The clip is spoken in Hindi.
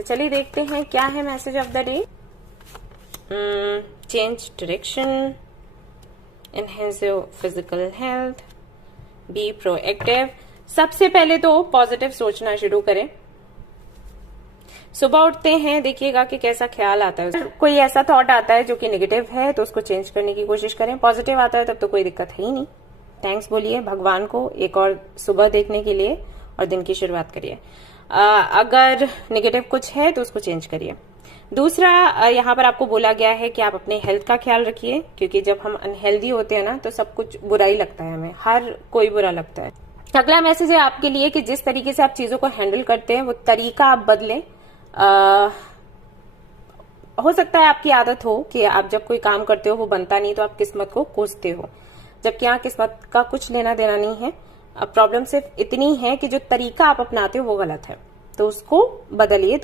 तो चलिए देखते हैं क्या है message of the day. Change direction, enhance your physical health, be proactive. सबसे पहले तो पॉजिटिव सोचना शुरू करें। सुबह उठते हैं, देखिएगा कि कैसा ख्याल आता है। कोई ऐसा थॉट आता है जो कि नेगेटिव है तो उसको चेंज करने की कोशिश करें। पॉजिटिव आता है तब तो कोई दिक्कत है ही नहीं। थैंक्स बोलिए भगवान को एक और सुबह देखने के लिए और दिन की शुरुआत करिए। अगर नेगेटिव कुछ है तो उसको चेंज करिए। दूसरा, यहाँ पर आपको बोला गया है कि आप अपने हेल्थ का ख्याल रखिए, क्योंकि जब हम अनहेल्दी होते हैं ना तो सब कुछ बुरा ही लगता है, हमें हर कोई बुरा लगता है। अगला मैसेज है आपके लिए कि जिस तरीके से आप चीजों को हैंडल करते हैं वो तरीका आप बदलें। हो सकता है आपकी आदत हो कि आप जब कोई काम करते हो वो बनता नहीं तो आप किस्मत को कोसते हो, जबकि यहाँ किस्मत का कुछ लेना देना नहीं है। अब प्रॉब्लम सिर्फ इतनी है कि जो तरीका आप अपनाते हो वो गलत है, तो उसको बदलिए।